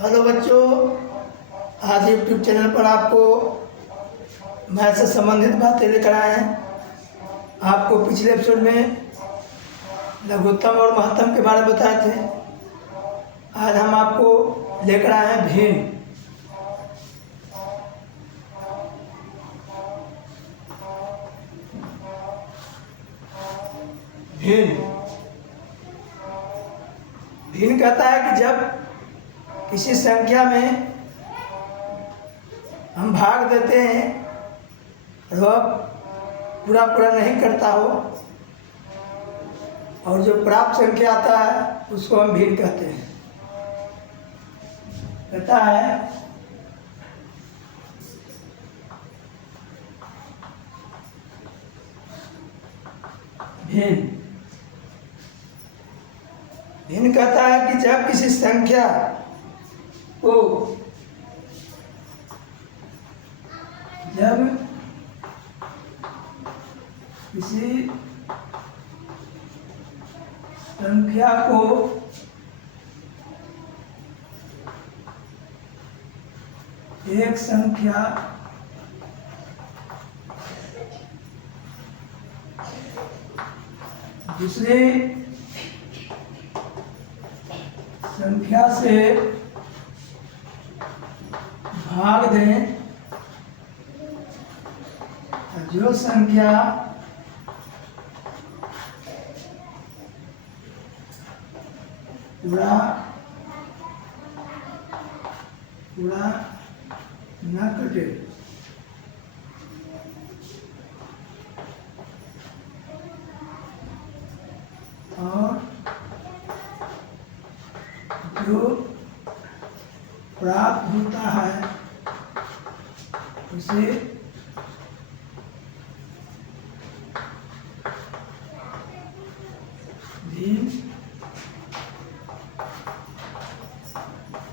Hello बच्चों, आज YouTube channel पर आपको मैथ से संबंधित बातें लेकर आए हैं। आपको पिछले एपिसोड में लघुत्तम और महत्तम के बारे में बताए थे। आज हम आपको लेकर आए हैं भिन्न। भिन्न कहता है कि जब किसी संख्या में हम भाग देते हैं और वह पूरा नहीं करता हो और जो प्राप्त संख्या आता है उसको हम भिन्न कहते हैं। कहता है भिन्न कहता है कि जब किसी संख्या को एक संख्या दूसरी संख्या से भाग दें, जो संख्या पूरा न कटे और जो प्राप्त होता है उसे भिन्न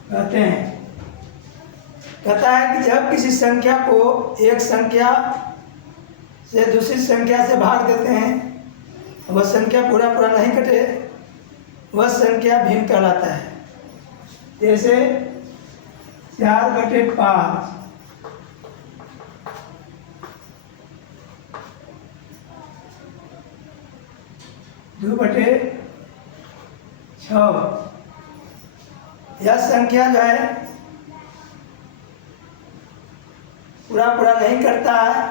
कहते हैं। कहता है कि जब किसी संख्या को एक संख्या से दूसरी संख्या से भाग देते हैं, वह संख्या पूरा नहीं कटे, वह संख्या भिन्न कहलाता है। जैसे 4/5 2/6 यह संख्या जो है पूरा नहीं करता है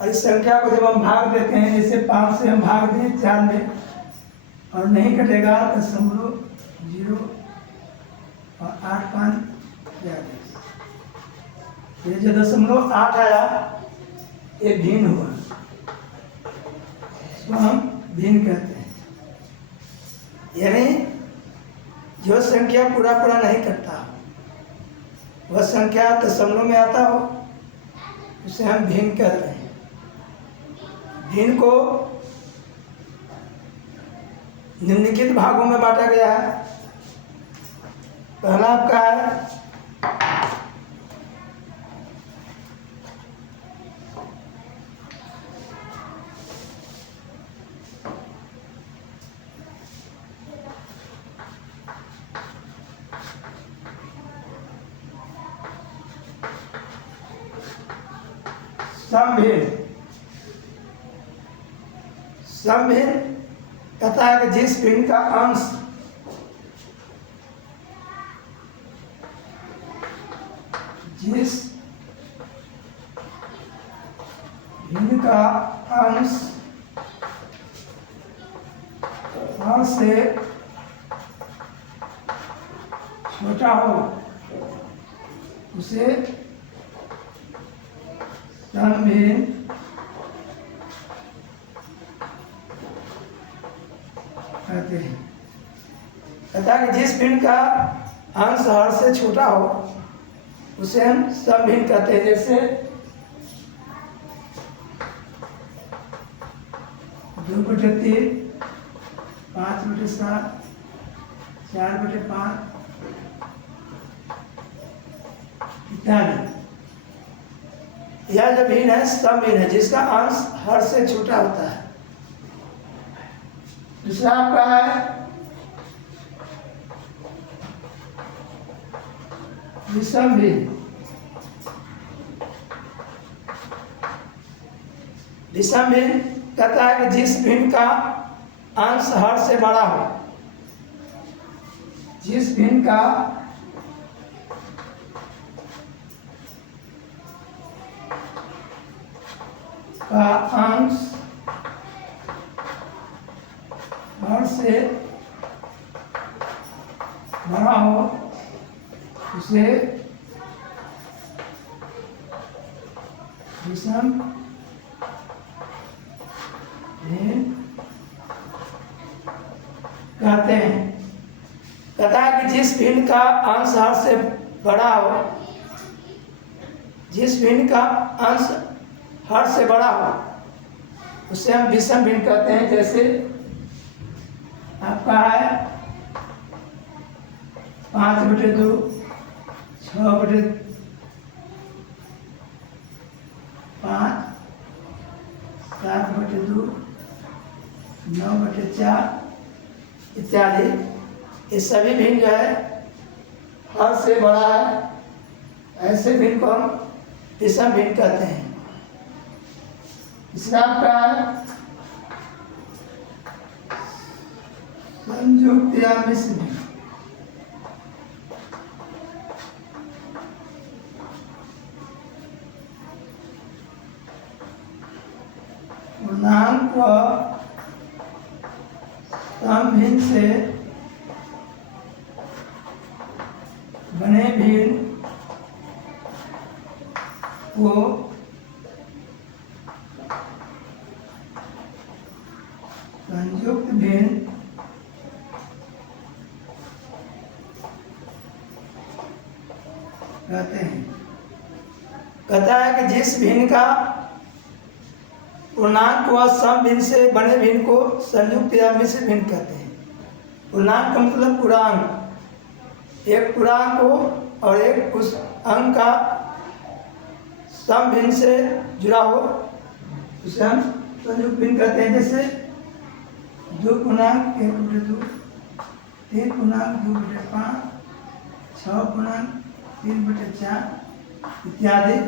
और इस संख्या को जब हम भाग देते हैं, जैसे 5 से हम भाग दें 4 में और नहीं कटेगा, 0 और 8 5 ये जो 0.8 आया ये भिन्न हुआ, इसको हम भिन्न कहते हैं। यानी जो संख्या पूरा नहीं करता, वह संख्या दशमलव में आता हो, उसे हम भिन्न कहते हैं। भिन्न को निम्नलिखित भागों में बांटा गया है। पहला आपका है समभिन्न कहता है कि जिस भिन्न का अंश से छोटा हो उसे समभिन्न कहते हैं। कहता है कि जिस भिन्न का अंश हर से छोटा हो उसे हम समभिन्न कहते हैं। जैसे 2/3 5/7 4/5 इत्यादि। यह जो भिन्न है समभिन्न है, जिसका अंश हर से छोटा होता है। दूसरा आपका है विषम भिन्न। विषम भिन्न कहता है कि जिस भिन्न का अंश हर से बड़ा हो, जिस भिन्न का अंश हर से बड़ा हो उसे विषम भिन्न कहते हैं। कहता है कि जिस भिन्न का अंश हर से बड़ा हो, जिस भिन्न का अंश हर से बड़ा हो उसे हम विषम भिन्न कहते हैं। जैसे आपका है 5/2, 6/5, 7/2, 9/4 इत्यादि। ये सभी भिन्न जो है हर से बड़ा है, ऐसे भिन्न को हम विषम भिन्न कहते हैं। इसका आपका संयुक्त या मिश्र भिन्न। पूर्णांक व सम भिन्न से बने भिन्न को संयुक्त भिन्न कहते हैं। कहता है कि जिस भिन्न का पूर्णांक व सम भिन्न से बने भिन्न को संयुक्त या मिश्र भिन्न कहते हैं। पूर्णांक का मतलब पूर्णांक, एक पूर्णांक हो और एक उस अंक का सम भिन्न से जुड़ा हो उसे हम संयुक्त भिन्न कहते हैं। जैसे 2 पूर्णांक 1/2, 3 पूर्णांक 2/5, 6 पूर्णांक 3/4 इत्यादि।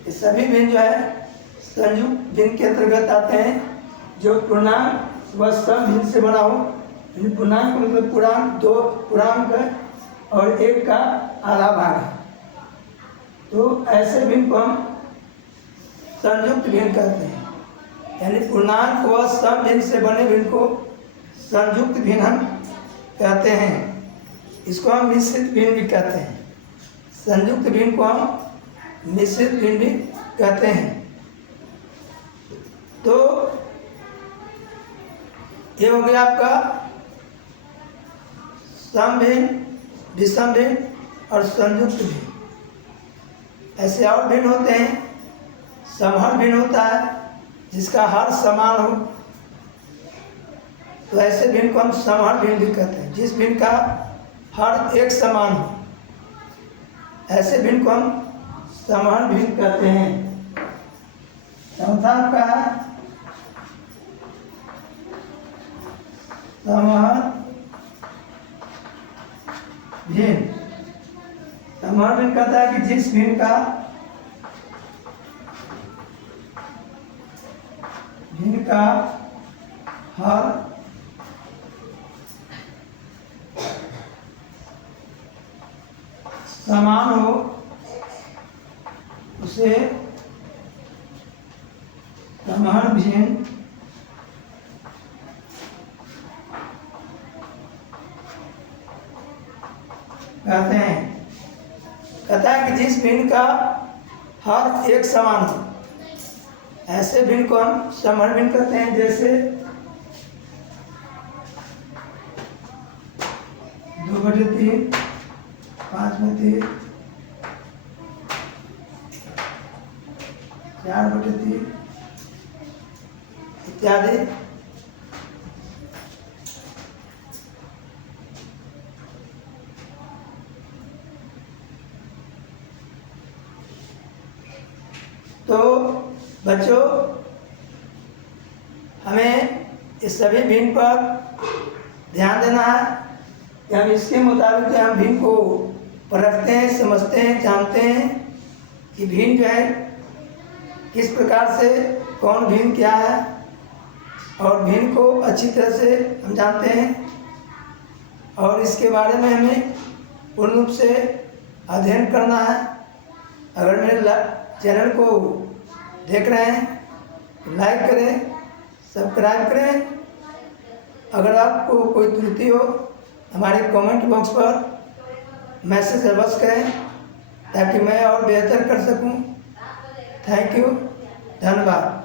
ये सभी भिन्न जो है संयुक्त भिन्न के अंतर्गत आते हैं, जो पूर्णांक व सम भिन्न से बड़ा हो। पूर्णांक मतलब पूर्णांक 2 पूर्णांक है और 1 का आधा भाग है, तो ऐसे भिन्न को हम संयुक्त भिन्न कहते हैं। यानी पूर्णांक व सम भिन्न से बने भिन्न को संयुक्त भिन्न हम कहते हैं। इसको हम मिश्रित भिन्न भी कहते हैं। संयुक्त भिन्न को हम मिश्रित भिन्न भी कहते हैं। तो ये हो गया आपका सम भिन्न, विषम भिन्न और संयुक्त भिन्न। ऐसे और भिन्न होते हैं। समहर भिन्न होता है जिसका हर समान हो, तो ऐसे भिन्न को हम समहर भिन्न भी कहते हैं। जिस भिन्न का हर एक समान हो, ऐसे भिन्न को हम समहर भिन्न कहते हैं। चौथा आपका है समहर भिन्न। समहर भिन्न कहता है कि जिस भिन्न का हर समान हो उसे समहर भिन्न कहते हैं। कहता है कि जिस भिन्न का हर एक समान हो, ऐसे भिन्न को हम समहर भिन्न कहते हैं। जैसे 2/3, 5/3, 4/3 इत्यादि। तो बच्चों, हमें इस सभी भिन्न पर ध्यान देना है कि हम इसके मुताबिक हम भिन्न को परखते हैं, समझते हैं, जानते हैं कि भिन्न जो है किस प्रकार से, कौन भिन्न क्या है, और भिन्न को अच्छी तरह से हम जानते हैं और इसके बारे में हमें पूर्ण रूप से अध्ययन करना है। अगर मेरे चैनल को देख रहे हैं तो लाइक करें, सब्सक्राइब करें। अगर आपको कोई त्रुटि हो हमारे कमेंट बॉक्स पर मैसेज अवश्य करें ताकि मैं और बेहतर कर सकूं। थैंक यू, धन्यवाद।